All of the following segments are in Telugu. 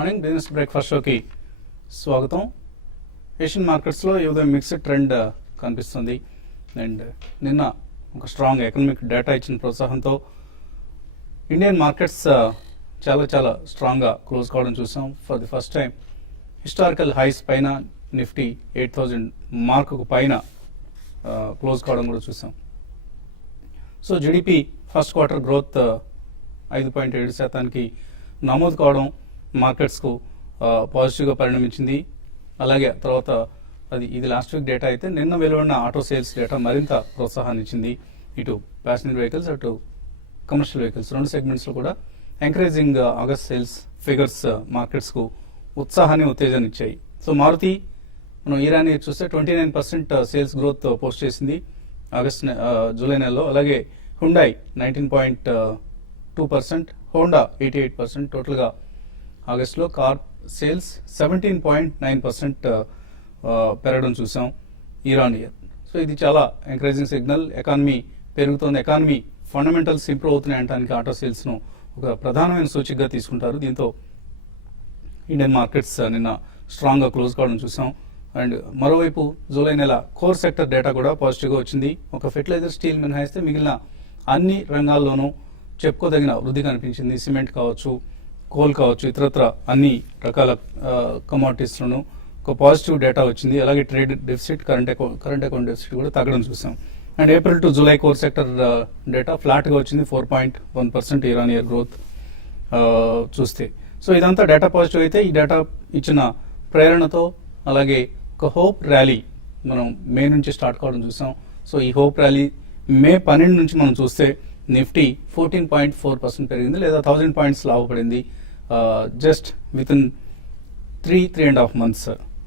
మార్నింగ్ బిజినెస్ బ్రేక్ఫాస్ట్ షోకి స్వాగతం. ఏషియన్ మార్కెట్స్లో ఈ ఉదయం మిక్స్డ్ ట్రెండ్ కనిపిస్తుంది. అండ్ నిన్న ఒక స్ట్రాంగ్ ఎకనామిక్ డేటా ఇచ్చిన ప్రోత్సాహంతో ఇండియన్ మార్కెట్స్ చాలా స్ట్రాంగ్గా క్లోజ్ కావడం చూసాం. For the first time historical highs పైన నిఫ్టీ 8,000 మార్కుకు పైన క్లోజ్ కావడం కూడా చూసాం. So GDP first quarter growth 5.7% నమోదు కావడం మార్కెట్స్కు పాజిటివ్గా పరిణమించింది. అలాగే తర్వాత ఇది లాస్ట్ వీక్ డేటా అయితే నిన్న వెలువడిన ఆటో సేల్స్ డేటా మరింత ప్రోత్సాహాన్ని ఇచ్చింది. ఇటు ప్యాసింజర్ వెహికల్స్ అటు కమర్షియల్ వెహికల్స్ రెండు సెగ్మెంట్స్లో కూడా ఎంకరేజింగ్ ఆగస్ట్ సేల్స్ ఫిగర్స్ మార్కెట్స్కు ఉత్సాహాన్ని ఉత్తేజాన్ని ఇచ్చాయి. సో మారుతి మనం ఈరాని చూస్తే 29% సేల్స్ గ్రోత్ పోస్ట్ చేసింది జూలై నెలలో. అలాగే హుండాయ్ 19.2%, హోండా 88%. టోటల్గా ఆగస్టులో కార్ సేల్స్ 17.9% పెరగడం చూసాం ఇయర్ ఆన్ ఇయర్. సో ఇది చాలా ఎంకరేజింగ్ సిగ్నల్. ఎకానమీ పెరుగుతోంది, ఎకానమీ ఫండమెంటల్స్ ఇంప్రూవ్ అవుతున్నాయి అనడానికి ఆటో సేల్స్ను ఒక ప్రధానమైన సూచికగా తీసుకుంటారు. దీంతో ఇండియన్ మార్కెట్స్ నిన్న స్ట్రాంగ్గా క్లోజ్ కావడం చూసాం. అండ్ మరోవైపు జూలై నెల కోర్ సెక్టర్ డేటా కూడా పాజిటివ్గా వచ్చింది. ఒక ఫెర్టిలైజర్, స్టీల్ మినహాయిస్తే మిగిలిన అన్ని రంగాల్లోనూ చెప్పుకోదగిన వృద్ధి కనిపించింది. సిమెంట్ కావచ్చు, కోల్ కావచ్చు, ఇతరత్ర అన్ని రకాల కమోడిటీస్లోనూ ఒక పాజిటివ్ డేటా వచ్చింది. అలాగే trade deficit, current account deficit కూడా తగ్గడం చూసాం. And April to July core sector data ఫ్లాట్గా వచ్చింది. 4.1% ఇయర్ ఆన్ ఇయర్ గ్రోత్ చూస్తే. సో ఇదంతా డేటా పాజిటివ్ అయితే ఈ డేటా ఇచ్చిన ప్రేరణతో అలాగే ఒక హోప్ ర్యాలీ మనం మే నుంచి స్టార్ట్ కావడం చూసాం. సో ఈ హోప్ ర్యాలీ మే 12 నుంచి మనం చూస్తే నిఫ్టీ 14.4% పెరిగింది, లేదా 1000 పాయింట్స్ లాభపడింది just within 3.5 months.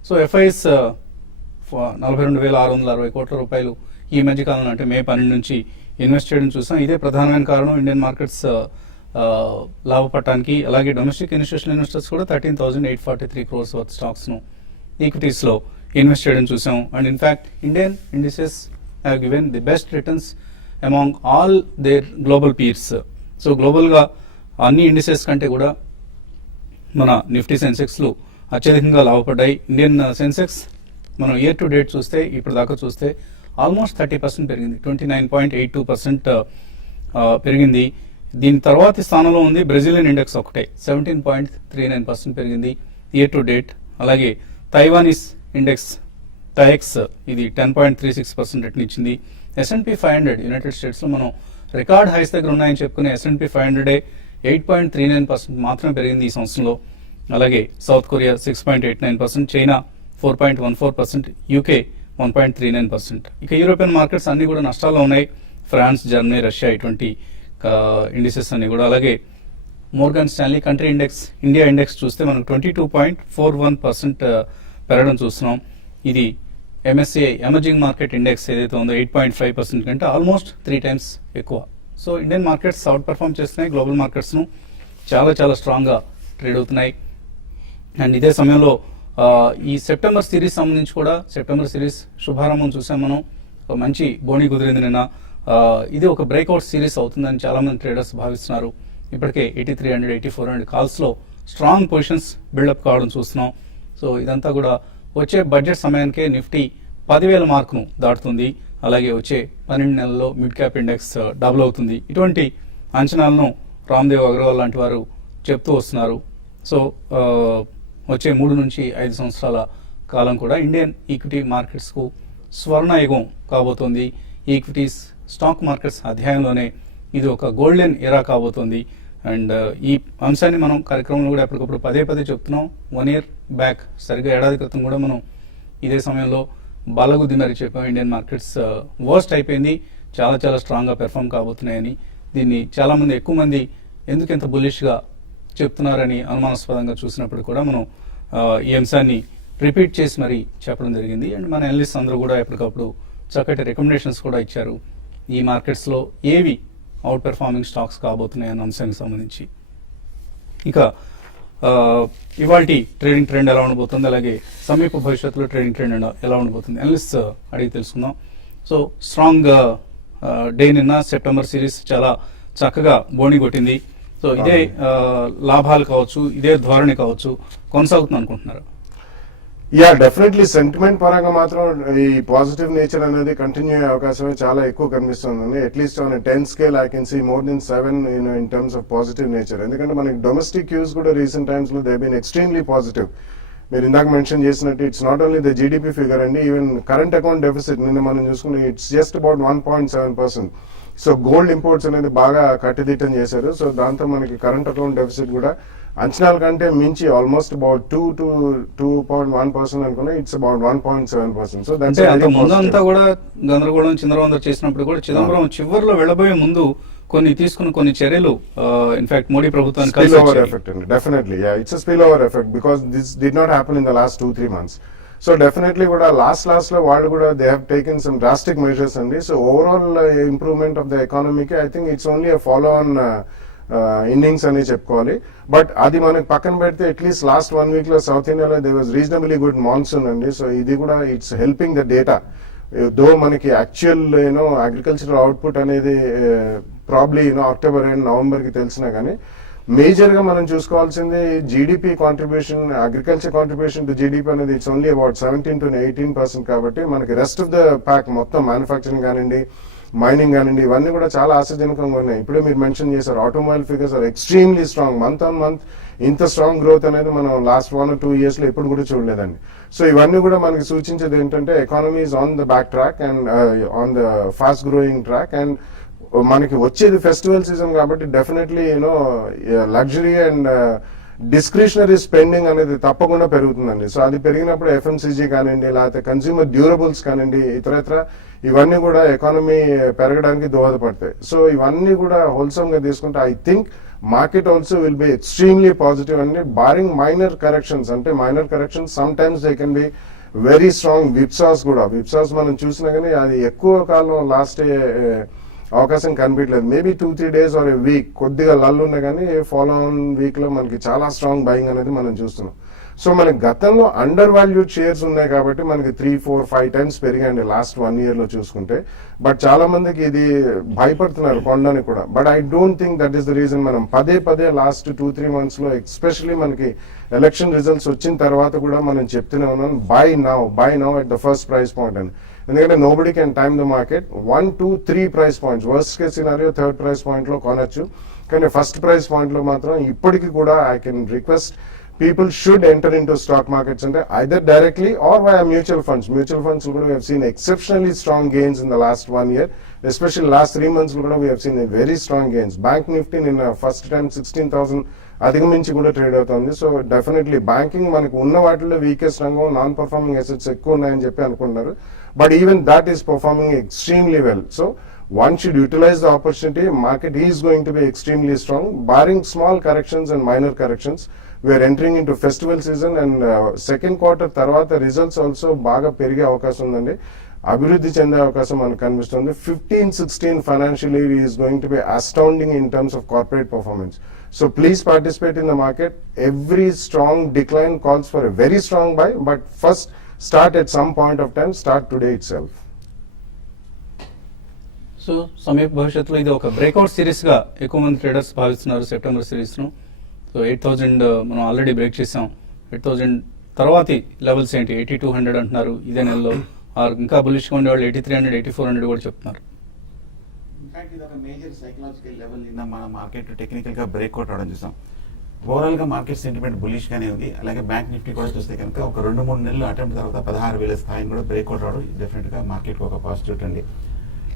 So FIS 42,660 కోట్ల రూపాయలు ఈ మధ్యకాలంలో అంటే మే 12 నుంచి ఇన్వెస్ట్ చేయడం చూసాం. ఇదే ప్రధానమైన కారణం ఇండియన్ మార్కెట్స్ లాభపడటానికి. అలాగే డొమెస్టిక్ ఇన్స్టిట్యూషనల్ ఇన్వెస్టర్స్ కూడా 13,843 crores వర్త్ స్టాక్స్ను ఈక్విటీస్లో ఇన్వెస్ట్ చేయడం చూసాం. And in fact Indian indices have given the best returns among all their global peers. So గ్లోబల్గా అన్ని ఇండిసెస్ కంటే కూడా మన నిఫ్టీ సెన్సెక్స్లు అత్యధికంగా లాభపడ్డాయి. ఇండియన్ సెన్సెక్స్ మనం ఇయర్ టు డేట్ చూస్తే ఇప్పుడు దాకా చూస్తే ఆల్మోస్ట్ 30% పెరిగింది, 29.82% పెరిగింది. దీని తర్వాతి స్థానంలో ఉంది బ్రెజిలియన్ ఇండెక్స్ ఒకటే, 17.39% పెరిగింది ఇయర్ టు డేట్. అలాగే తైవానీస్ ఇండెక్స్ టైఎక్స్ ఇది 10.36% రిటర్న్ ఇచ్చింది. S&P 500 యునైటెడ్ స్టేట్స్లో మనం రికార్డ్ హైస్ దగ్గర ఉన్నాయని చెప్పుకునే S&P 500 8.39% మాత్రమే పెరిగింది ఈ సంవత్సరంలో. అలాగే సౌత్ కొరియా 6.89%, చైనా 4.14%, యూకే 1.39%. ఇక యూరోపియన్ మార్కెట్స్ అన్ని కూడా నష్టాల్లో ఉన్నాయి. ఫ్రాన్స్, జర్మనీ, రష్యా ఇటువంటి ఇండిసెస్ అన్ని కూడా. అలాగే Morgan Stanley country index, India index చూస్తే మనకు 22.41% పెరగడం చూస్తున్నాం. ఇది MSCI ఎమర్జింగ్ మార్కెట్ ఇండెక్స్ ఏదైతే ఉందో 8.5% కంటే ఆల్మోస్ట్ 3 times ఎక్కువ. So Indian markets out perform చేస్తున్నాయి, గ్లోబల్ మార్కెట్స్ను చాలా స్ట్రాంగ్గా ట్రేడ్ అవుతున్నాయి. అండ్ ఇదే సమయంలో ఈ సెప్టెంబర్ సిరీస్ సంబంధించి కూడా సెప్టెంబర్ సిరీస్ శుభారంభం చూసాం మనం. ఒక మంచి బోణి కుదిరింది నిన్న. ఇది ఒక బ్రేక్అవుట్ సిరీస్ అవుతుందని చాలా మంది ట్రేడర్స్ భావిస్తున్నారు. ఇప్పటికే 8300, 8400 కాల్స్లో స్ట్రాంగ్ పొజిషన్స్ బిల్డప్ కావడం చూస్తున్నాం. సో ఇదంతా కూడా వచ్చే బడ్జెట్ సమయానికే నిఫ్టీ 10,000 మార్కును దాటుతుంది. అలాగే వచ్చే 12 నెలల్లో మిడ్ క్యాప్ ఇండెక్స్ డబుల్ అవుతుంది. ఇటువంటి అంచనాలను రామ్దేవ్ అగర్వాల్ లాంటి వారు చెప్తూ వస్తున్నారు. సో వచ్చే 3 నుంచి 5 సంవత్సరాల కాలం కూడా ఇండియన్ ఈక్విటీ మార్కెట్స్కు స్వర్ణయుగం కాబోతోంది. ఈక్విటీస్ స్టాక్ మార్కెట్స్ అధ్యాయంలోనే ఇది ఒక గోల్డెన్ ఎరా కాబోతోంది. అండ్ ఈ అంశాన్ని మనం కార్యక్రమంలో కూడా ఎప్పటికప్పుడు పదే చెప్తున్నాం. 1 year బ్యాక్ సరిగ్గా ఏడాది క్రితం కూడా మనం ఇదే సమయంలో బలగుద్ది మరి చెప్పాం ఇండియన్ మార్కెట్స్ వర్స్ట్ అయిపోయింది, చాలా స్ట్రాంగ్గా పెర్ఫామ్ కాబోతున్నాయని. దీన్ని చాలామంది ఎక్కువ మంది ఎందుకు ఎంత బులిష్గా చెప్తున్నారని అనుమానాస్పదంగా చూసినప్పుడు కూడా మనం ఈ అంశాన్ని రిపీట్ చేసి మరీ చెప్పడం జరిగింది. అండ్ మన అనలిస్ట్ అందరూ కూడా ఎప్పటికప్పుడు చక్కటి రికమెండేషన్స్ కూడా ఇచ్చారు ఈ మార్కెట్స్లో ఏవి అవుట్ పెర్ఫార్మింగ్ స్టాక్స్ కాబోతున్నాయి అన్న అంశానికి సంబంధించి. ఇక ఇవాల్టి ట్రేడింగ్ ట్రెండ్ ఎలా ఉండబోతుంది, అలాగే సమీప భవిష్యత్తులో ట్రేడింగ్ ట్రెండ్ ఎలా ఉండబోతుంది అనలిస్ట్ అడిగి తెలుసుకుందాం. సో స్ట్రాంగ్ డే నిన్న సెప్టెంబర్ సిరీస్ చాలా చక్కగా బోణి కొట్టింది. సో ఇదే లాభాలు కావచ్చు, ఇదే ధోరణి కావచ్చు కొనసాగుతుంది అనుకుంటున్నారు? యా, డెఫినెట్లీ సెంటిమెంట్ పరంగా మాత్రం ఈ పాజిటివ్ నేచర్ అనేది కంటిన్యూ అయ్యే అవకాశమే చాలా ఎక్కువ కనిపిస్తుంది. At least on 10 scale I can see more than 7 in terms of positive nature. ఎందుకంటే మనకి డొమెస్టిక్ క్యూస్ కూడా రీసెంట్ టైమ్స్ లో దే బీన్ ఎక్స్ట్రీమ్లీ పాజిటివ్. మీరు ఇందాక మెన్షన్ చేసినట్టు it's not only the GDP figure అండి, ఈవెన్ కరెంట్ అకౌంట్ డెఫిసిట్ నిన్న మనం చూసుకుని it's just about 1.7%. So gold imports అనేది బాగా కట్టుదిట్టం చేశారు. సో దాంతో మనకి కరెంట్ అకౌంట్ డెఫిసిట్ కూడా అంచనాల కంటే మించి ఆల్మోస్ట్ అబౌట్ 2 to 2.1% అనుకున్నా, ఇట్స్ అబౌట్ 1.7%. సో అంటే అంత ముందంతా కూడా గందరగోళం చిందరవందర చేసినప్పుడు కూడా చిదంబరం చివరిలో వెళ్ళబోయే ముందు తీసుకున్న కొన్ని చర్యలు ఇన్ఫాక్ట్ మోడీ ప్రభుత్వానికి స్పిల్ ఓవర్ ఎఫెక్ట్ అండి. Definitely it's spill over effect because this did not happen in the last 2-3 months. So definitely కూడా లాస్ట్ లో వాళ్ళు కూడా they have taken some drastic measures అండి. So overall improvement of the ఎకానమీకి I think it's only follow on innings అని చెప్పుకోవాలి. బట్ అది మనకి పక్కన పెడితే అట్లీస్ట్ లాస్ట్ 1 week లో సౌత్ ఇండియాలో there was reasonably good monsoon అండి. సో ఇది కూడా ఇట్స్ హెల్పింగ్ ద డేటా. దో మనకి యాక్చువల్ అగ్రికల్చరల్ అవుట్పుట్ అనేది ప్రాబ్లీ అక్టోబర్ అండ్ నవంబర్ కి తెలిసినా కానీ మేజర్ గా మనం చూసుకోవాల్సింది GDP contribution, agriculture contribution to GDP అనేది ఇట్స్ ఓన్లీ అబౌట్ 17 to 18% కాబట్టి మనకి రెస్ట్ ఆఫ్ ద ప్యాక్ మొత్తం మ్యానుఫాక్చరింగ్ కానివ్వండి, మైనింగ్ కానివ్వండి, ఇవన్నీ కూడా చాలా ఆశాజనకంగా ఉన్నాయి. ఇప్పుడే మీరు మెన్షన్ చేశారు automobile figures are extremely strong. Month on month ఇంత స్ట్రాంగ్ గ్రోత్ అనేది మనం లాస్ట్ 1 or 2 years లో ఎప్పుడు కూడా చూడలేదండి. సో ఇవన్నీ కూడా మనకి సూచించేది ఏంటంటే economy is on the back track and on the fast growing track. And మనకి వచ్చేది ఫెస్టివల్ సీజన్ కాబట్టి definitely luxury and discretionary spending అనేది తప్పకుండా పెరుగుతుందండి. సో అది పెరిగినప్పుడు ఎఫ్ఎంసీజీ కానివ్వండి, లేకపోతే కన్స్యూమర్ డ్యూరబుల్స్ కానివ్వండి, ఇతరత్ర ఇవన్నీ కూడా ఎకానమీ పెరగడానికి దోహదపడతాయి. సో ఇవన్నీ కూడా హోల్సమ్ గా తీసుకుంటే I think market also will be extremely positive అండి, బారింగ్ మైనర్ కరెక్షన్స్. అంటే minor corrections sometimes they can be very strong. Whipsaws కూడా మనం చూసినా కానీ అది ఎక్కువ కాలం లాస్ట్ అవకాశం కనిపించలేదు. Maybe 2-3 days or a week కొద్దిగా లల్ ఉన్నా కానీ ఫాలో ఆన్ వీక్ లో మనకి చాలా స్ట్రాంగ్ బయింగ్ అనేది మనం చూస్తున్నాం. సో మనకి గతంలో అండర్ వాల్యూడ్ షేర్స్ ఉన్నాయి కాబట్టి మనకి 3-4-5 times పెరిగాయండి లాస్ట్ 1 year లో చూసుకుంటే. బట్ చాలా మందికి ఇది భయపడుతున్నారు కొనడానికి కూడా. But I don't think that is the reason. మనం పదే లాస్ట్ 2-3 months లో ఎస్పెషల్లీ మనకి ఎలక్షన్ రిజల్ట్స్ వచ్చిన తర్వాత కూడా మనం చెప్తూనే ఉన్నాం by now at the first price point అని. ఎందుకంటే nobody can time the market. 1-2-3 price points worst case scenario third price point లో కొనొచ్చు. కానీ ఫస్ట్ ప్రైస్ పాయింట్ లో మాత్రం ఇప్పటికీ కూడా I can request people should enter into stock markets and either directly or via mutual funds. Mutual funds we have seen exceptionally strong gains in the last 1 year, especially last 3 months we have seen a very strong gains. Bank Nifty in first time 16,000 అధిగమించి కూడా ట్రేడ్ అవుతుంది. సో డెఫినెట్లీ బ్యాంకింగ్ మనకు ఉన్న వాటిలో వీకెస్ట్ రంగం, నాన్ పర్ఫార్మింగ్ అసెట్స్ ఎక్కువ ఉన్నాయని చెప్పి అనుకుంటున్నారు. But even that is performing extremely well. So one should utilize the opportunity. Market is going to be extremely strong, barring small corrections and minor corrections. We are entering into festival season and second quarter తర్వాత రిజల్ట్స్ ఆల్సో బాగా పెరిగే అవకాశం ఉందండి, అభివృద్ధి చెందే అవకాశం మనకు కనిపిస్తుంది. 15-16 financial year is going to be astounding in terms of corporate performance. So please participate in the market. Every strong decline calls for a very strong buy, but first start at some point of time, start today itself. So సమీప భవిష్యత్తులో ఇది ఒక బ్రేక్అవుట్ సిరీస్ గా ఎక్కువ మంది ట్రేడర్స్ భావిస్తున్నారు సెప్టెంబర్ సిరీస్ ను. సో 8,000 మనం ఆల్రెడీ బ్రేక్ చేసాం. 8,000 తర్వాతి లెవెల్స్ ఏంటి? 8,200 అంటున్నారు ఇదే నెలలో. ఇంకా బులిష్ గా ఉండే వాళ్ళు 8,300, 8,400 కూడా చెప్తున్నారు. ఇన్ఫాక్ట్ ఇది ఒక మేజర్ సైకలాజికల్ లెవెల్ నిన్న మన మార్కెట్ టెక్నికల్ గా బ్రేక్అవుట్ అవడం చూసాం. ఓవరాల్ గా మార్కెట్ సెంటిమెంట్ బులిష్ గానే ఉంది. అలాగే బ్యాంక్ నిఫ్టీ కూడా చూస్తే కనుక ఒక 2-3 నెలలు అటెంప్ట్ తర్వాత 16,000 స్థాయిని కూడా బ్రేక్అవుట్ అవడం డెఫినెట్ గా మార్కెట్ ఒక పాజిటివ్ అండి.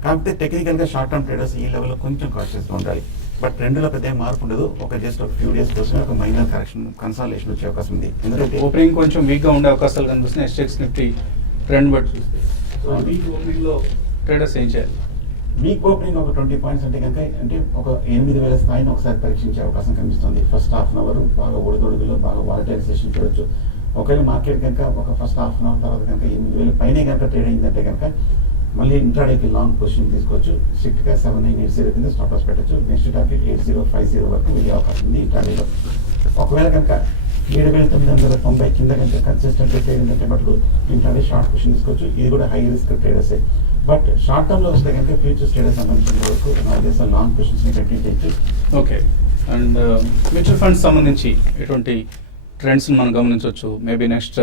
కాకపోతే టెక్నికల్ గా షార్ట్ టర్మ్ ట్రేడర్స్ ఈ లెవెల్ లో కొంచెం కాన్షియస్ గా ఉండాలి. బట్ ట్రెండ్లో పెద్ద మార్పు ఉండదు. జస్ట్ ఒక ఫ్యూ డేస్ కోసం ఒక మైనర్ కరెక్షన్, కన్సాలిడేషన్ వచ్చే అవకాశం ఉంది. ఎందుకంటే ఓపెనింగ్ కొంచెం వీక్ గా ఉండే అవకాశాలు కనిపిస్తున్నాయి ఎస్టెక్స్ నిఫ్టీ ట్రెండ్ బట్టి చూస్తే. సో వీక్ ఓపెనింగ్ లో ట్రేడర్స్ ఏం చేయాలి? వీక్ ఓపెనింగ్ ఒక 20 points అంటే కనుక అంటే ఒక 8,000 స్థాయిని ఒకసారి పరీక్షించే అవకాశం కనిపిస్తుంది. ఫస్ట్ హాఫ్ అన్ అవర్ బాగా ఒడిదొడుగులో బాగా వాలటైల్ సెషన్ చూడొచ్చు. ఒకవేళ మార్కెట్ కనుక ఒక ఫస్ట్ హాఫ్ అన్ అవర్ తర్వాత కనుక 8,000 పైనే కనుక ట్రేడ్ అయిందంటే కనుక మళ్ళీ ఇంట్రాడేకి లాంగ్ పొజిషన్ తీసుకోవచ్చు. స్ట్రిక్ట్ గా 7,980 కింద స్టాప్ లాస్ పెట్టచ్చు. నెక్స్ట్ టార్గెట్ 8,050 వరకు వెళ్ళే అవకాశం ఉంది ఇంట్రాడేలో. ఒకవేళ కనుక 7,990 కింద కనుక కన్సిస్టెంట్ ట్రేడ్ ఏంటంటే బట్ ఇంట్రాడే షార్ట్ పొజిషన్ తీసుకోవచ్చు. ఇది కూడా high risk traders. But short term లో వస్తే కనుక ఫ్యూచర్స్ ట్రేడర్స్ సంబంధించిన వరకు నా దేశం లాంగ్ పొజిషన్స్ ని కంటిన్యూ చేయొచ్చు. ఓకే, అండ్ మ్యూచువల్ ఫండ్స్ సంబంధించి ఎటువంటి ట్రెండ్స్ మనం గమనించవచ్చు maybe next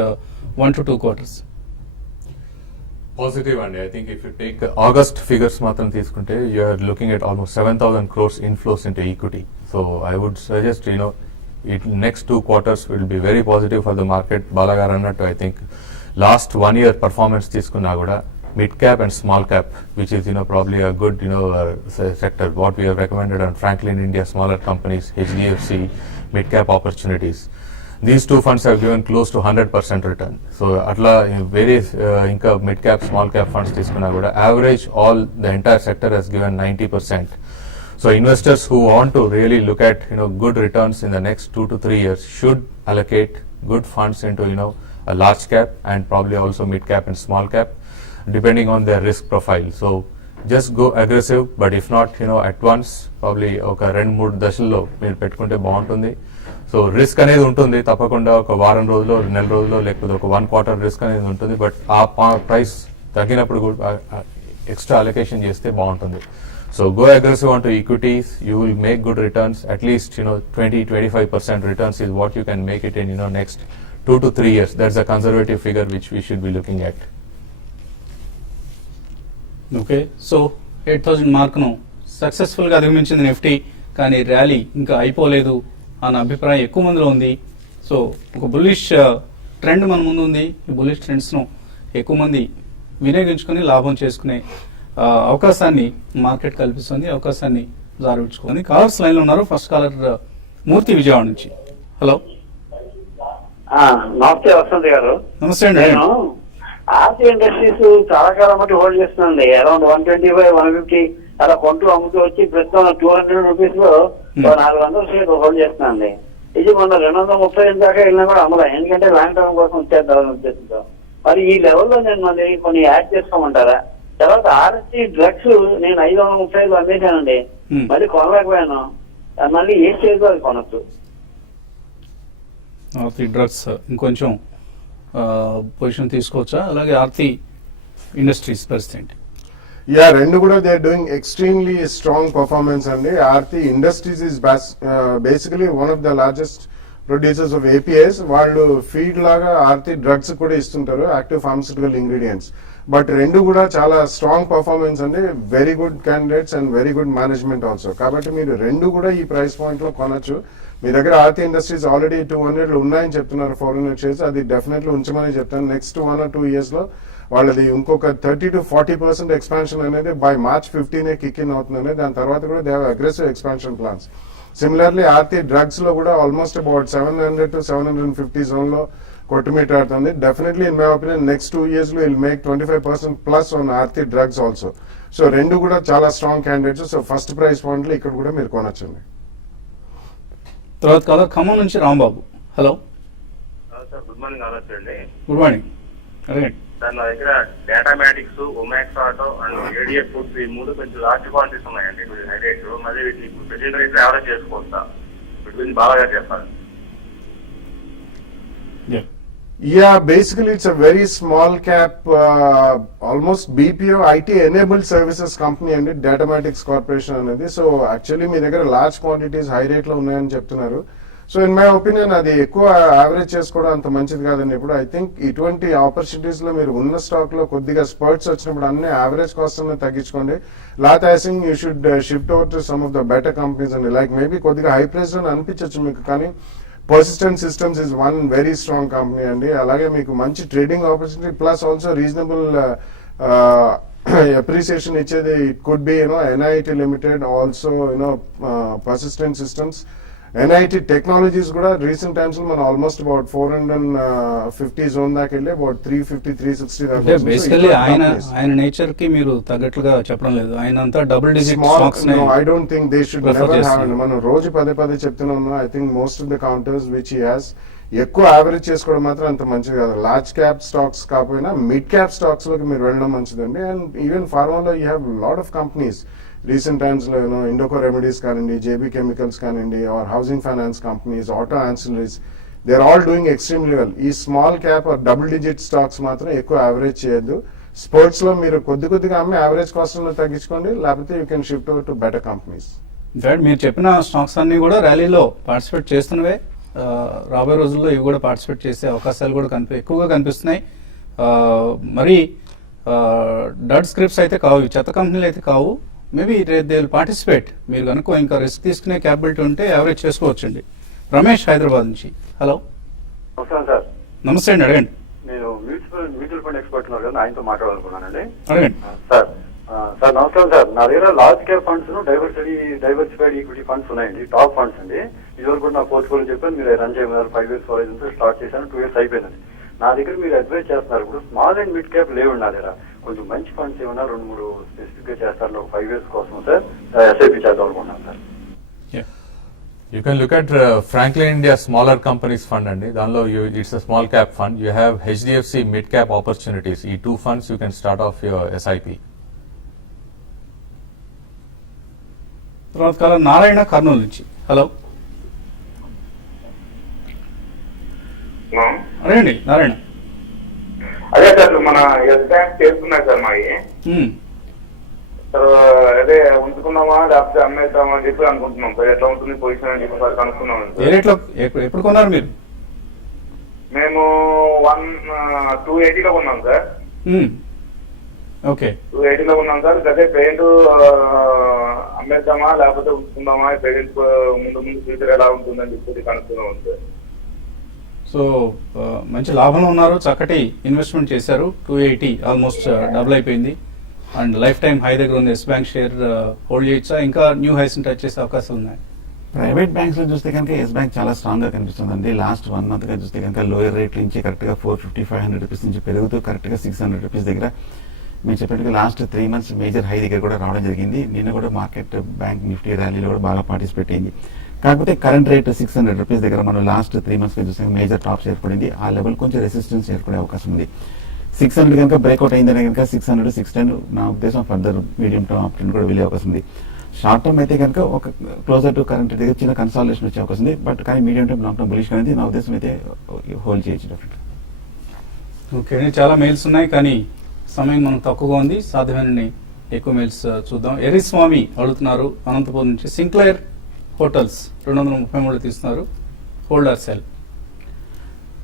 1 to 2 quarters? Positive అండి. I think if you take August figures మాత్రం తీసుకుంటే you're looking at almost 7,000 crores inflows into equity. So I would suggest it next 2 quarters will be very positive for the market. Balagar annattu I think last 1 year performance తీసుకున్నా కూడా mid cap and small cap, which is probably a good sector, what we have recommended on Franklin India, smaller companies, HDFC, mid cap opportunities. These two funds have given close to 100% return. So atla various inka mid cap, small cap funds తీసుకున్నా కూడా average all the entire sector has given 90%. So investors who want to really look at good returns in the next 2 to 3 years should allocate good funds into a large cap and probably also mid cap and small cap, depending on their risk profile. So just go aggressive, but if not at once probably oka 2-3 దశల్లో మీరు పెట్టుకుంటే బాగుంటుంది. సో రిస్క్ అనేది ఉంటుంది తప్పకుండా, ఒక వారం రోజుల్లో, నెల రోజుల్లో, లేకపోతే ఒక 1 quarter రిస్క్ అనేది ఉంటుంది. బట్ ఆ ప్రైస్ తగ్గినప్పుడు కూడా ఎక్స్ట్రా అలొకేషన్ చేస్తే బాగుంటుంది. So go aggressive onto equities. You will make good returns. At least 20-25% returns is what you can make it in next 2 to 3 years. That's a conservative figure which we should be looking at. Okay, so 8,000 మార్క్ను సక్సెస్ఫుల్గా అధిగమించింది నిఫ్టీ, కానీ ర్యాలీ ఇంకా అయిపోలేదు అన్న అభిప్రాయం ఎక్కువ మందిలో ఉంది. సో ఒక బుల్లిష్ ట్రెండ్ మన ముందు ఉంది. ఈ బుల్లిష్ ట్రెండ్స్ను ఎక్కువ మంది వినియోగించుకొని లాభం చేసుకునే అవకాశాన్ని మార్కెట్ కల్పిస్తుంది, అవకాశాన్ని జారవిడ్చుకుంది. కాలర్స్ లైన్లో ఉన్నారు. ఫస్ట్ కాలర్ మూర్తి విజయవాడ నుంచి. హలో, నమస్తే వసంత్ గారు. నమస్తే అండి. నేను ఆర్తి ఇండస్ట్రీస్ చాలా కాలం బట్టి హోల్డ్ చేస్తున్నాండి. అరౌండ్ 125, 150 అలా కొంటూ అమ్ముతూ వచ్చి ప్రస్తుతం 200 రూపీస్ లో 400 షేర్ హోల్డ్ చేస్తున్నాండి. ఇది మొన్న 230 దాకా వెళ్ళినా కూడా అమ్మలా, ఎందుకంటే లాంగ్ టర్మ్ కోసం వచ్చేద్దామని ఉద్దేశంతో. మరి ఈ లెవెల్లో నేను మళ్ళీ కొన్ని యాడ్ చేసుకోమంటారా? తర్వాత ఆర్ఎస్సీ డ్రగ్స్ నేను 535 అమ్మేశానండి, మళ్ళీ కొనలేకపోయాను. మళ్ళీ ఏ స్టేజ్ అది కొనొచ్చు? ఆర్తి డ్రగ్స్ ఇంకొంచెం పొజిషన్ తీసుకోవచ్చా? అలాగే ఆర్తి ఇండస్ట్రీస్ పరిస్థితి ఏంటి? యా, రెండు కూడా they are doing extremely strong performance అండి. Aarti Industries is basically one of the largest producers of APS. వాళ్ళు ఫీడ్ లాగా ఆర్తి డ్రగ్స్ కూడా ఇస్తుంటారు, యాక్టివ్ ఫార్మస్యూటికల్ ఇంగ్రీడియంట్స్. బట్ రెండు కూడా చాలా స్ట్రాంగ్ పర్ఫార్మెన్స్ అండి, very good candidates and very good management also. కాబట్టి మీరు రెండు కూడా ఈ ప్రైస్ పాయింట్ లో కొనొచ్చు. మీ దగ్గర ఆర్తి ఇండస్ట్రీస్ ఆల్రెడీ 200 ఉన్నాయని చెప్తున్నారు, 400 షేర్స్. అది డెఫినెట్లీ ఉంచమని చెప్తాను. నెక్స్ట్ 1 or 2 years లో వాళ్ళది ఇంకొక 30 to 40% ఎక్స్పాన్షన్ అనేది బై March 15 కిక్ ఇన్ అవుతుందండి. దాని తర్వాత కూడా they have aggressive expansion plans. Similarly Aarti Drugs లో కూడా ఆల్మోస్ట్ అబౌట్ 700 to 750 జోన్ లో కొట్టుమిట్టాడుతుంది. Definitely in my opinion next 2 years లో will make 25% plus on Aarti Drugs also. So రెండు కూడా చాలా strong candidates. So first price point లో ఇక్కడ కూడా మీరు కొనొచ్చండి. తర్వాత కాలర్ ఖమ్మం నుంచి Rambabu. Hello sir, good morning. ఆలోచన అండి. Good morning. అడగండి సార్, నా దగ్గర Datamatics, Omaxe Auto and ADF Foods ఈ మూడు కొంచెం లార్జ్ క్వాంటిటీస్ ఉన్నాయండి. కొంచెం హైలైట్. మళ్ళీ వీటిని ప్రెజెంట్ రేట్ యావరేజ్ చేసుకోవచ్చా? వీటి గురించి బాగా చెప్పాలి. Yeah, basically it's a very small cap, almost BPO IT enabled services company and Datamatics Corporation అనేది. సో యాక్చువల్లీ మీ దగ్గర లార్జ్ క్వాంటిటీస్ హై రేట్ లో ఉన్నాయని చెప్తున్నారు. సో ఇన్ మై ఒపీనియన్ అది ఎక్కువ యావరేజ్ చేసుకోవడం అంత మంచిది కాదండి. ఇప్పుడు ఐ థింక్ ఇటువంటి ఆపర్చునిటీస్ లో మీరు ఉన్న స్టాక్ లో కొద్దిగా స్పర్ట్స్ వచ్చినప్పుడు అన్ని యావరేజ్ కాస్ట్ అనేది తగ్గించుకోండి. Lot I think you should shift over to some of the better companies అండి. లైక్ మేబీ కొద్దిగా హై ప్రైస్ అని అనిపించవచ్చు మీకు, కానీ Persistent Systems is one very strong company అండి. అలాగే మీకు మంచి trading opportunity plus also reasonable appreciation ఇచ్చేది. It could be NIIT Limited, also Persistent Systems. NIIT Technologies కూడా రీసెంట్ టైమ్స్ లో మనం ఆల్మోస్ట్ అబౌట్ 450 జోన్ దాకా వెళ్ళి అబౌట్ 350-360 దాకా. బేసికల్లీ ఆయన నేచర్ కి మీరు తగ్గట్లుగా చెప్పడం లేదు. ఆయన అంతా డబుల్ డిజిట్ స్టాక్స్ ని I don't think they should never have. మనం రోజు పదే చెప్తూనే ఉన్నాం. I think most of the counters which he has ఎక్కువ యావరేజ్ చేసుకోవడం మాత్రం అంత మంచిది కాదు. లార్జ్ క్యాప్ స్టాక్స్ కాకపోయినా మిడ్ క్యాప్ స్టాక్స్ లోకి మీరు వెళ్ళడం మంచిదండి. అండ్ ఈవెన్ ఫార్మాలో you have lot of companies recent times లో ఇండోకో రెమెడీస్ కానివ్వండి, జేబీ కెమికల్స్ కానివ్వండి, or housing finance companies, auto ancillaries, they are all doing extremely well. ఈ small cap or double digit stocks మాత్రం ఎక్కువ యావరేజ్ చేయొద్దు. స్పోర్ట్స్ లో మీరు కొద్దిగా అమ్మి యావరేజ్ కాస్ట్ లో తగ్గించుకోండి, లేకపోతే you can shift over to better companies. In fact మీరు చెప్పిన స్టాక్స్ అన్ని కూడా ర్యాలీలో పార్టిసిపేట్ చేస్తున్నవే. రాబోయే రోజుల్లో ఇవి కూడా పార్టిసిపేట్ చేసే అవకాశాలు కూడా ఎక్కువగా కనిపిస్తున్నాయి. మరి డడ్ స్క్రిప్ట్స్ అయితే కావు, చెత్త కంపెనీలు అయితే కావు. Maybe they will participate. మీరు కనుక ఇంకా రిస్క్ తీసుకునే క్యాపబిలిటీ ఉంటే యావరేజ్ చేసుకోవచ్చండి. రమేష్ హైదరాబాద్ నుంచి. హలో, నమస్కారం సార్. నమస్తే అండి, అడగండి. నేను మ్యూచువల్ ఫండ్ ఎక్స్పర్ట్ ఉన్నారు కదా, ఆయనతో మాట్లాడాలనుకున్నానండి. అడగండి సార్ సార్ నమస్కారం సార్. నా దగ్గర large cap funds diversified equity funds ఉన్నాయండి, టాప్ ఫండ్స్ అండి. ఇదివరకు కూడా నా పోర్ట్ఫోలియో చెప్పాను, మీరు రన్ చేయమన్నారు. 5 years హోరైజన్ స్టార్ట్ చేశాను, 2 years అయిపోయిందండి. నా దగ్గర మీరు అడ్వైజ్ చేస్తున్నారు. ఇప్పుడు స్మాల్ అండ్ మిడ్ క్యాప్ లేవు నా దగ్గర. కొంచెం మంచి ఫండ్స్ ఏమన్నా 2-3 స్పెసిఫిక్ గా చేస్తారు 5 years కోసం సార్. ఎస్ఐపి చేద్దాం అనుకున్నాను sir. You can look at Franklin India Smaller Companies Fund and it's a small cap fund. You have HDFC Mid Cap Opportunities. These 2 funds you can start off your SIP. తర్వాత కాలం నారాయణ కర్నూలు నుంచి. హలో, అడగండి నారాయణ. అదే సార్ మన ఎస్ బ్యాంక్ చేస్తున్నాయి సార్ మావి. అదే ఉంచుకున్నామా లేకపోతే అమ్మేద్దామా అని చెప్పి అనుకుంటున్నాం సార్. ఎట్లా ఉంటుంది పొజిషన్ అని చెప్పి సార్ కనుక్కున్నాం. ఏ రేట్లో ఎప్పుడు కొన్నారు మీరు? మేము 280 లో కొన్నాం సార్. ఓకే, 280 లో కొన్నాం సార్. అదే పెయింట్ అమ్మేద్దామా లేకపోతే ఉంచుకుందామా, పెయింట్ ముందు ఫ్యూచర్ ఎలా ఉంటుందని చెప్పి కనుక్కున్నాం సార్. సో మంచి లాభంలో ఉన్నారు, చక్కటి ఇన్వెస్ట్మెంట్ చేశారు. 280 ఆల్మోస్ట్ డబుల్ అయిపోయింది. అండ్ లైఫ్ టైం హై దగ్గర ఉంది. ఎస్ బ్యాంక్ షేర్ హోల్డ్ చేయొచ్చా? ఇంకా న్యూ హైస్ టచ్ చేసే అవకాశాలు ఉన్నాయి. ప్రైవేట్ బ్యాంక్స్ లో చూస్తే కనుక ఎస్ బ్యాంక్ చాలా స్ట్రాంగ్ గా కనిపిస్తుందండి. లాస్ట్ 1 month గా చూస్తే కనుక లోయర్ రేట్ నుంచి కరెక్ట్ గా 450-500 రూపీస్ నుంచి పెరుగుతూ కరెక్ట్ గా 600 రూపీస్ దగ్గర మేము చెప్పినట్టుగా లాస్ట్ 3 months మేజర్ హై దగ్గర కూడా రావడం జరిగింది. నిన్న కూడా మార్కెట్ బ్యాంక్ నిఫ్టీ ర్యాలీలో కూడా బాగా పార్టిసిపేట్ అయింది. కాకపోతే కరెంట్ రేట్ 600 రూపీస్ దగ్గర మనం లాస్ట్ 3 months గా చూస్తే మేజర్ టాప్స్ ఏర్పడింది. ఆ లెవెల్ కొంచెం రెసిస్టెన్స్ ఏర్పడే అవకాశం ఉంది. 600 కనుక బ్రేక్అవుట్ అయిందని కనుక 600-610 నా ఉద్దేశం ఫర్దర్ మీడియం టర్మ్ ఆప్షన్ కూడా వెళ్ళే అవకాశం ఉంది. షార్ట్ టర్మ్ అయితే కనుక ఒక క్లోజర్ టు కరెంట్ దగ్గర చిన్న కన్సాలిడేషన్ వచ్చే అవకాశం ఉంది. బట్ కానీ medium term long term bullish అనేది నా ఉద్దేశం అయితే హోల్డ్ చేయొచ్చు డెఫినెట్. ఓకే, చాలా మెయిల్స్ ఉన్నాయి కానీ సమయం మనం తక్కువగా ఉంది. సాధ్యమైన ఎక్కువ మెయిల్స్ చూద్దాం. ఎరిస్వామి అడుగుతున్నారు అనంతపురం నుంచి. సింక్లైర్ హోటల్స్ 233 తీస్తున్నారు, హోల్డర్ సెల్.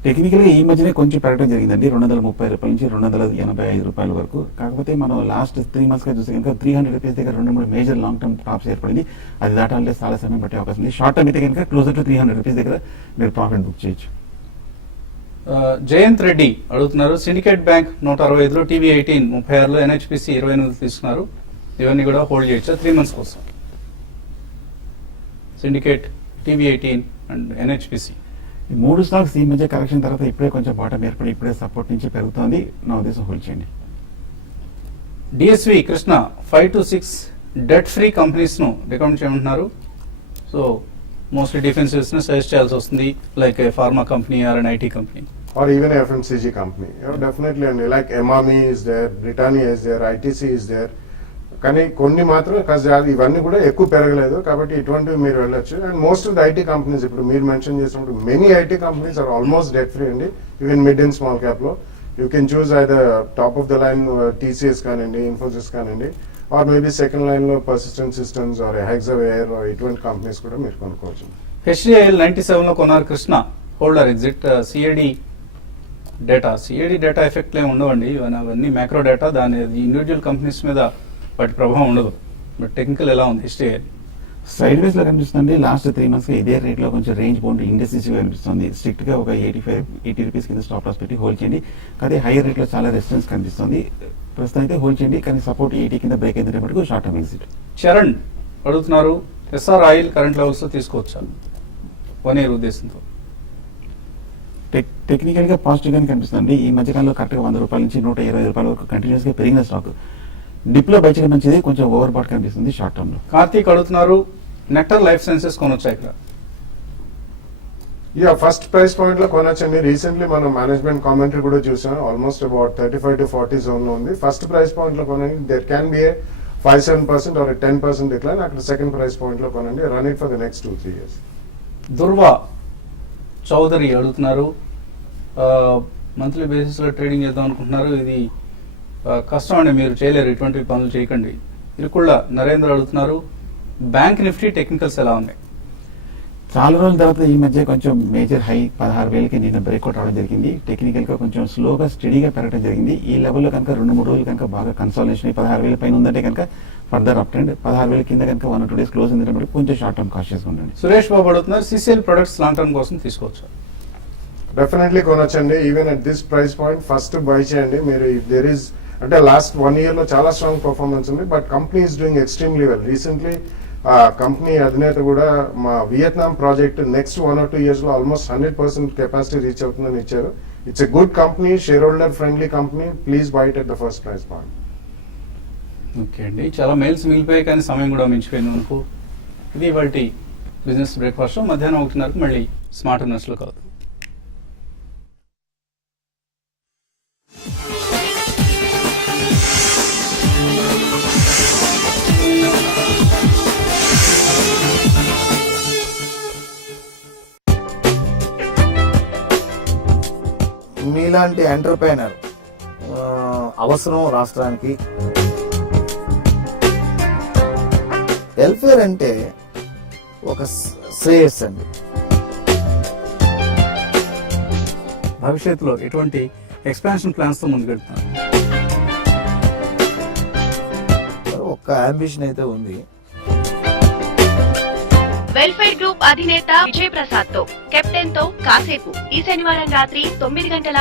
టెక్నికల్ గా ఈ మధ్యనే కొంచెం పెరగడం జరిగిందండి. 230 రూపాయల నుంచి 285 రూపాయల వరకు. కాకపోతే మనం లాస్ట్ 3 months గా చూస్తే కనుక 300 రూపీస్ దగ్గర 2-3 మేజర్ లాంగ్ టర్మ్ టాప్స్ ఏర్పడింది. అది దాటాలంటే చాలా సమయం పట్టే అవకాశం ఉంది. షార్ట్ టర్మ్ అయితే కనుక క్లోజర్ టు 300 రూపీస్ దగ్గర మీరు ప్రాఫిట్ బుక్ చేయొచ్చు. జయంత్ రెడ్డి అడుగుతున్నారు. సిండికేట్ బ్యాంక్ 165లో, TV18 36లో, NHPC 28 తీసుకున్నారు. ఇవన్నీ కూడా హోల్డ్ చేయొచ్చా 3 months కోసం? Syndicate, TV18 and NHPC. ఈ 3 స్టాక్స్ ఈ మధ్య కరెక్షన్ తర్వాత ఇప్పుడే కొంచెం బాటం ఏర్పడి ఇప్పుడే సపోర్ట్ నుంచి పెరుగుతోంది. నా ఉద్దేశం హోల్డ్ చేయండి. DSV Krishna 5 to 6 debt free companies ను రికమెండ్ చేయమంటున్నారు. సో మోస్ట్లీ డిఫెన్సివ్స్ ని సజెస్ట్ చేయాల్సి వస్తుంది, like a pharma company or an IT company. Or even a FMCG company. Definitely, and like Emami is there, Britannia is there, ITC is there. కానీ కొన్ని మాత్రం ఇవన్నీ కూడా ఎక్కువ పెరగలేదు కాబట్టి ఇటువంటివి మీరు వెళ్ళొచ్చు. And most of the IT companies ఇప్పుడు మీరు మెన్షన్ చేసినప్పుడు many IT companies are almost debt free అండి. Even mid and small cap లో you can choose either top of the line TCS కానివ్వండి, ఇన్ఫోసిస్ కానివ్వండి, ఆర్ మేబీ సెకండ్ లైన్ లో పర్సిస్టెంట్ సిస్టమ్స్ ఆర్ హెక్సావేర్ ఇటువంటి కంపెనీస్ కూడా మీరు కొనుక్కోవచ్చు. HDIL 97లో కొన్నారు Krishna, holder exit. CAD data effect ఏమి ఉండవండి, అవన్నీ మ్యాక్రో డేటా, దాని ఇండివిజువల్ కంపెనీస్ మీద వాటి ప్రభావం ఉండదు. బట్ టెక్నికల్ ఎలా ఉంది HDIL? సైడ్ వేస్ లో కనిపిస్తుంది. లాస్ట్ 3 months గా ఇదే రేట్ లో కొంచెం రేంజ్ బౌండ్ ఇండెసిసివ్ కనిపిస్తుంది. స్ట్రిక్ట్ గా ఒక 80 రూపీస్ కింద స్టాప్ లాస్ పెట్టి హోల్డ్ చేయండి. కానీ హైయర్ రేట్ లో చాలా రెసిస్టెన్స్ కనిపిస్తుంది. ప్రస్తుతం అయితే హోల్డ్ చేయండి, కానీ సపోర్ట్ 80 కింద బ్రేక్ అయితే మటుకు షార్ట్ టర్మ్ ఎగ్జిట్. చరణ్ అడుగుతున్నారు. SR ఆయిల్ కరెంట్ లెవెల్స్ లో తీసుకోవచ్చా 1 year ఉద్దేశంతో? టెక్నికల్ గా పాజిటివ్ గానే కనిపిస్తుంది. ఈ మధ్యకాలంలో కరెక్ట్ గా 100 రూపాయల నుంచి 120 రూపాయల వరకు కంటిన్యూస్ గా పెరిగిన స్టాక్. డిప్ లో బై చేయడం మంచిది, కొంచెం ఓవర్ బాట్ కనిపిస్తుంది షార్ట్ టర్మ్ లో. కార్తీక్ అడుగుతున్నారు. నెక్టర్ లైఫ్ సైన్సెస్ కొనొచ్చా ఇక్కడ? ఫస్ట్ ప్రైస్ పాయింట్ లో కొనొచ్చండి. రీసెంట్లీ మనం మేనేజ్మెంట్ కామెంటరీ కూడా చూసాం, ఆల్మోస్ట్ అబౌట్ 35 to 40 జోన్ లో ఉంది. ఫస్ట్ ప్రైస్ పాయింట్ లో కొనండి. There can be a 5-7% or 10% decline. అక్కడ సెకండ్ ప్రైస్ పాయింట్ లో కొనండి. Run it for the next 2-3 years. Durva Chaudhary అడుగుతున్నారు. మంత్లీ బేసిస్ లో ట్రేడింగ్ చేద్దాం అనుకుంటున్నారు. ఇది కష్టం అండి, మీరు చేయలేరు, ఇటువంటి పనులు చేయకండి. ఇరుకుళ్ళ నరేంద్ర అడుగుతున్నారు. బ్యాంక్ నిఫ్టీ టెక్నికల్స్ ఎలా ఉన్నాయి? చాలా రోజుల తర్వాత ఈ మధ్య కొంచెం మేజర్ హై 16,000కి నిన్న బ్రేక్అవుట్ అవడం జరిగింది. టెక్నికల్ గా కొంచెం స్లోగా స్టడీగా పెరగడం జరిగింది. ఈ లెవెల్లో కనుక 2-3 రోజులు కనుక బాగా కన్సాలిడేషన్ 16,000 పైన ఉందంటే కనుక ఫర్దర్ అప్ ట్రెండ్, 16,000 కింద కనుక 1 or 2 days క్లోజ్ ఉందంటే కొంచెం షార్ట్ టర్మ్ కాషియస్ ఉండండి. సురేష్ బాబు అడుగుతున్నారు, CCL ప్రొడక్ట్స్ లాంగ్ టర్మ్ కోసం తీసుకోవచ్చు? డెఫినెట్లీ కొనొచ్చండి. Even at this price point first buy చేయండి మీరు. ఇఫ్ దేర్ ఈస్ అంటే లాస్ట్ 1 year లో చాలా స్ట్రాంగ్ పర్ఫార్మెన్స్ ఉంది, but company is doing extremely well. Recently company అధినేత కూడా మా Vietnam project next 1 or 2 years లో ఆల్మోస్ట్ 100% కెపాసిటీ రీచ్ అవుతుందని ఇచ్చారు. It's a good company, share holder friendly company. Please buy it at the first price point. Okay అండి, చాలా మెయిల్స్ మిగిలిపోయాయి కానీ సమయం కూడా మించిపోయింది మనకు. ఇది ఇవాళ బిజినెస్ బ్రేక్ఫాస్ట్. మధ్యాహ్నం 1:30కు మళ్ళీ స్మార్ట్ ఇన్వెస్ట్లో కలుద్దాం. మీలాంటి ఎంటర్ప్రైనర్ అవసరం రాష్ట్రానికి. వెల్ఫేర్ అంటే ఒక శ్రేయస్ అండి. భవిష్యత్తులో ఎటువంటి ఎక్స్పాన్షన్ ప్లాన్స్తో ముందుకెళ్తున్నారు? ఒక అంబిషన్ అయితే ఉంది. వెల్ఫేర్ గ్రూప్ అధినేత విజయ్ ప్రసాద్ తో కెప్టెన్ తో కాసేపు ఈ శనివారం రాత్రి 9 గంటల